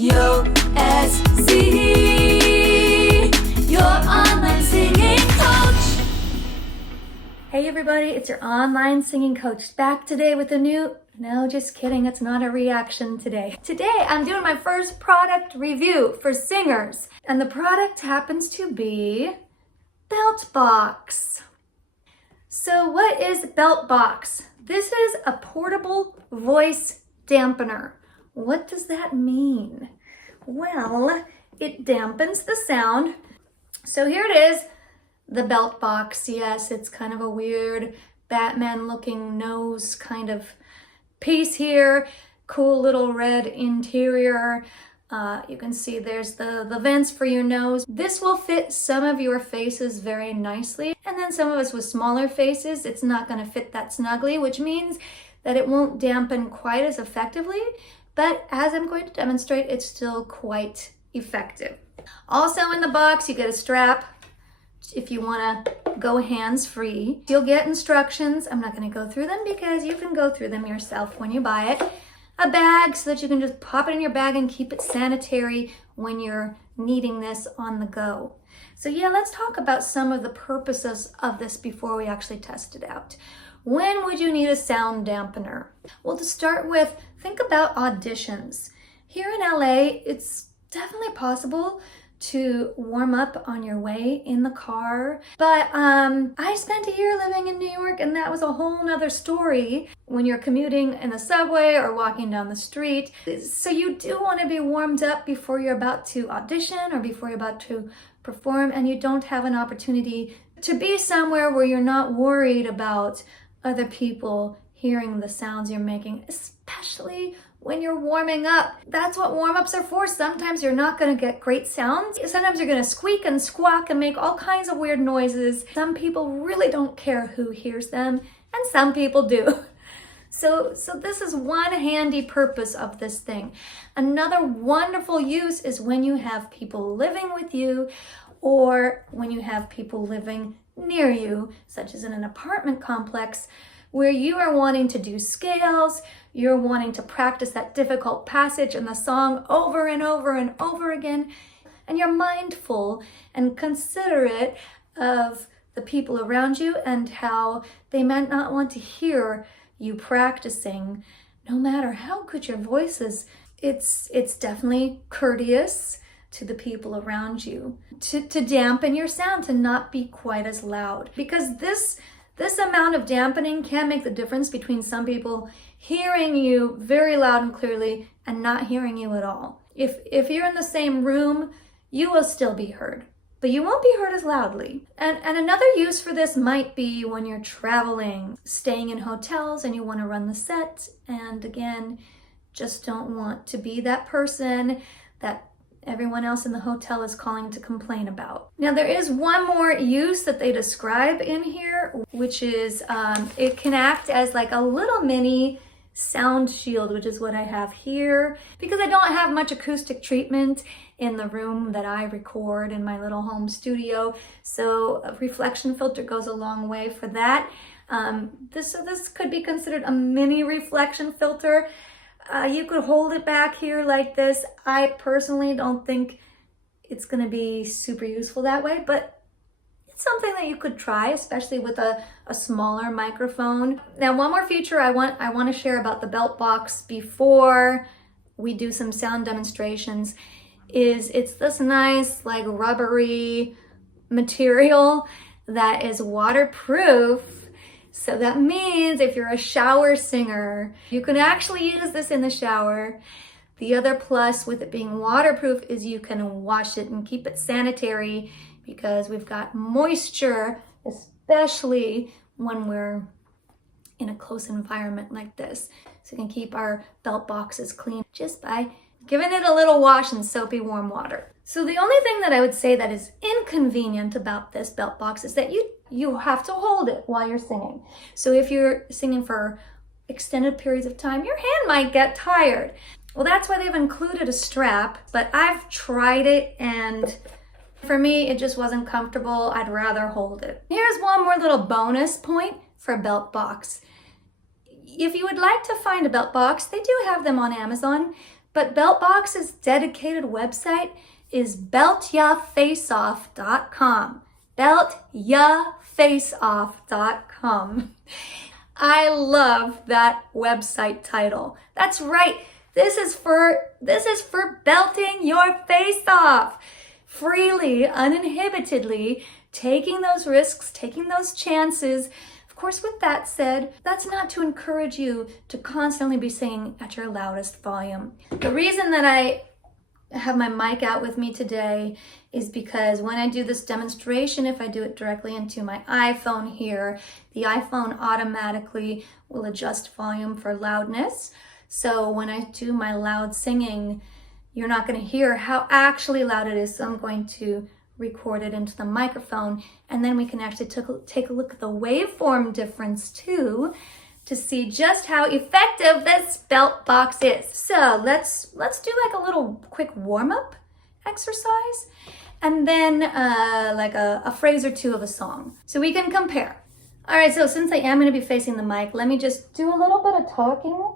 Yo, SC, your online singing coach. Hey everybody, it's your online singing coach back today with a no, just kidding, it's not a reaction today. Today I'm doing my first product review for singers, and the product happens to be Beltbox. So what is Beltbox? This is a portable voice dampener. What does that mean? Well, it dampens the sound. So here it is, the Beltbox. Yes, it's kind of a weird Batman looking nose kind of piece here. Cool little red interior. You can see there's the vents for your nose. This will fit some of your faces very nicely. And then some of us with smaller faces, it's not going to fit that snugly, which means that it won't dampen quite as effectively. But as I'm going to demonstrate, it's still quite effective. Also in the box, you get a strap if you want to go hands-free. You'll get instructions. I'm not going to go through them because you can go through them yourself when you buy it. A bag so that you can just pop it in your bag and keep it sanitary when you're needing this on the go. So yeah, let's talk about some of the purposes of this before we actually test it out. When would you need a sound dampener? Well, to start with, think about auditions. Here in LA, it's definitely possible to warm up on your way in the car. But I spent a year living in New York, and that was a whole nother story when you're commuting in the subway or walking down the street. So you do want to be warmed up before you're about to audition or before you're about to perform, and you don't have an opportunity to be somewhere where you're not worried about other people hearing the sounds you're making, especially when you're warming up. That's what warm-ups are for. Sometimes you're not going to get great sounds. Sometimes you're going to squeak and squawk and make all kinds of weird noises. Some people really don't care who hears them, and some people do. So this is one handy purpose of this thing. Another wonderful use is when you have people living with you or when you have people living near you, such as in an apartment complex, where you are wanting to do scales, you're wanting to practice that difficult passage in the song over and over and over again, and you're mindful and considerate of the people around you and how they might not want to hear you practicing, no matter how good your voice is. It's definitely courteous to the people around you to dampen your sound, to not be quite as loud, because this amount of dampening can make the difference between some people hearing you very loud and clearly and not hearing you at all. If you're in the same room, you will still be heard, but you won't be heard as loudly. And another use for this might be when you're traveling, staying in hotels and you want to run the set, and again, just don't want to be that person that everyone else in the hotel is calling to complain about. Now there is one more use that they describe in here, which is it can act as like a little mini sound shield, which is what I have here, because I don't have much acoustic treatment in the room that I record in my little home studio. So a reflection filter goes a long way for that. This could be considered a mini reflection filter. You could hold it back here like this. I personally don't think it's going to be super useful that way, but it's something that you could try, especially with a smaller microphone. Now, one more feature I want to share about the Beltbox before we do some sound demonstrations is it's this nice like rubbery material that is waterproof. So that means if you're a shower singer, you can actually use this in the shower. The other plus with it being waterproof is you can wash it and keep it sanitary, because we've got moisture, especially when we're in a close environment like this. So we can keep our belt boxes clean just by giving it a little wash in soapy warm water. So the only thing that I would say that is inconvenient about this belt box is that you have to hold it while you're singing. So if you're singing for extended periods of time, your hand might get tired. Well, that's why they've included a strap, but I've tried it and for me, it just wasn't comfortable. I'd rather hold it. Here's one more little bonus point for Beltbox. If you would like to find a Beltbox, they do have them on Amazon, But Beltbox's dedicated website is beltyafaceoff.com. Beltyafaceoff.com. I love that website title. That's right. This is for belting your face off. Freely, uninhibitedly, taking those risks, taking those chances. Of course, with that said, that's not to encourage you to constantly be singing at your loudest volume. The reason that I have my mic out with me today is because when I do this demonstration, if I do it directly into my iPhone here, the iPhone automatically will adjust volume for loudness. So when I do my loud singing, you're not going to hear how actually loud it is. So I'm going to record it into the microphone, and then we can actually take a look at the waveform difference too, to see just how effective this Beltbox is. So let's do like a little quick warm-up exercise, and then like a phrase or two of a song, so we can compare. All right, so since I am going to be facing the mic, let me just do a little bit of talking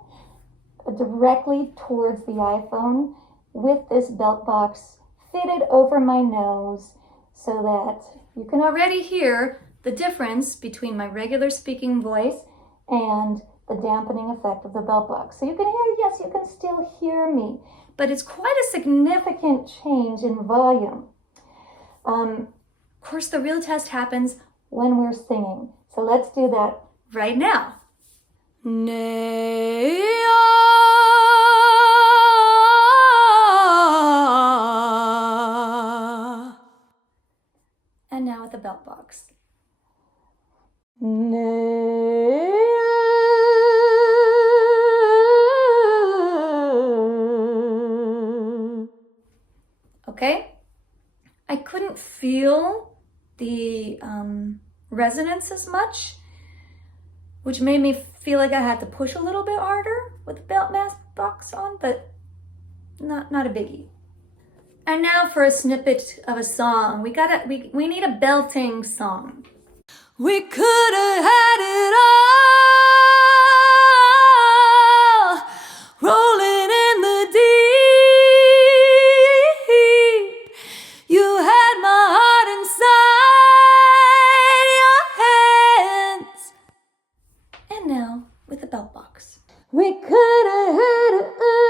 directly towards the iPhone with this Beltbox fitted over my nose, so that you can already hear the difference between my regular speaking voice and the dampening effect of the Beltbox. So you can hear, yes, you can still hear me, but it's quite a significant change in volume. Of course, the real test happens when we're singing. So let's do that right now. And now with the Beltbox. Okay, I couldn't feel the resonance as much, which made me feel like I had to push a little bit harder with the Beltbox on, but not a biggie. And now for a snippet of a song. We need a belting song. We could have had it all, rolling in the deep. You had my heart inside your hands. And now with the Beltbox. We could have had it all,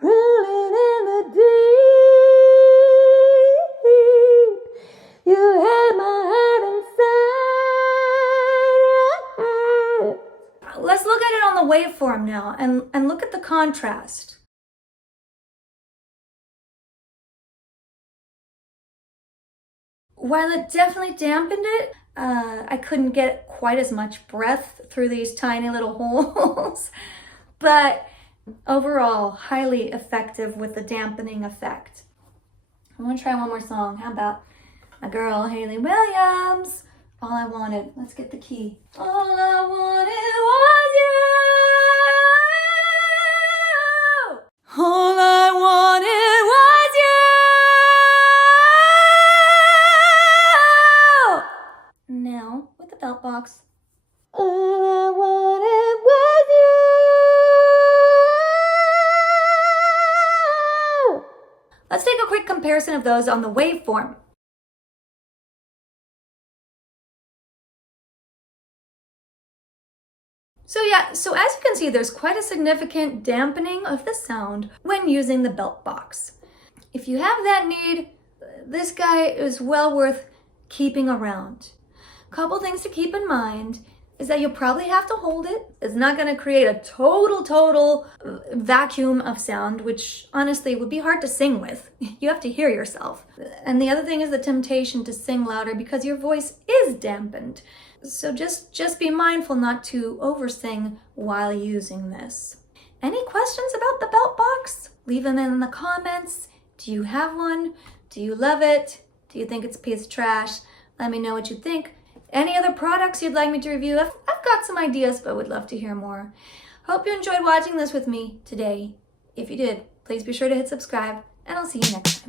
rolling in the deep. You had my heart inside. Let's look at it on the waveform now and look at the contrast. While it definitely dampened it, I couldn't get quite as much breath through these tiny little holes, but overall, highly effective with the dampening effect. I want to try one more song. How about my girl, Hayley Williams? All I wanted. Let's get the key. All I wanted was you. All I wanted was you. Now, with the Beltbox. All I wanted was you. Let's take a quick comparison of those on the waveform. So as you can see, there's quite a significant dampening of the sound when using the Beltbox. If you have that need, this guy is well worth keeping around. Couple things to keep in mind is that you'll probably have to hold it. It's not going to create a total vacuum of sound, which honestly would be hard to sing with. You have to hear yourself. And the other thing is the temptation to sing louder because your voice is dampened. So just be mindful not to oversing while using this. Any questions about the Beltbox? Leave them in the comments. Do you have one? Do you love it? Do you think it's a piece of trash? Let me know what you think. Any other products you'd like me to review? I've got some ideas, but would love to hear more. Hope you enjoyed watching this with me today. If you did, please be sure to hit subscribe, and I'll see you next time.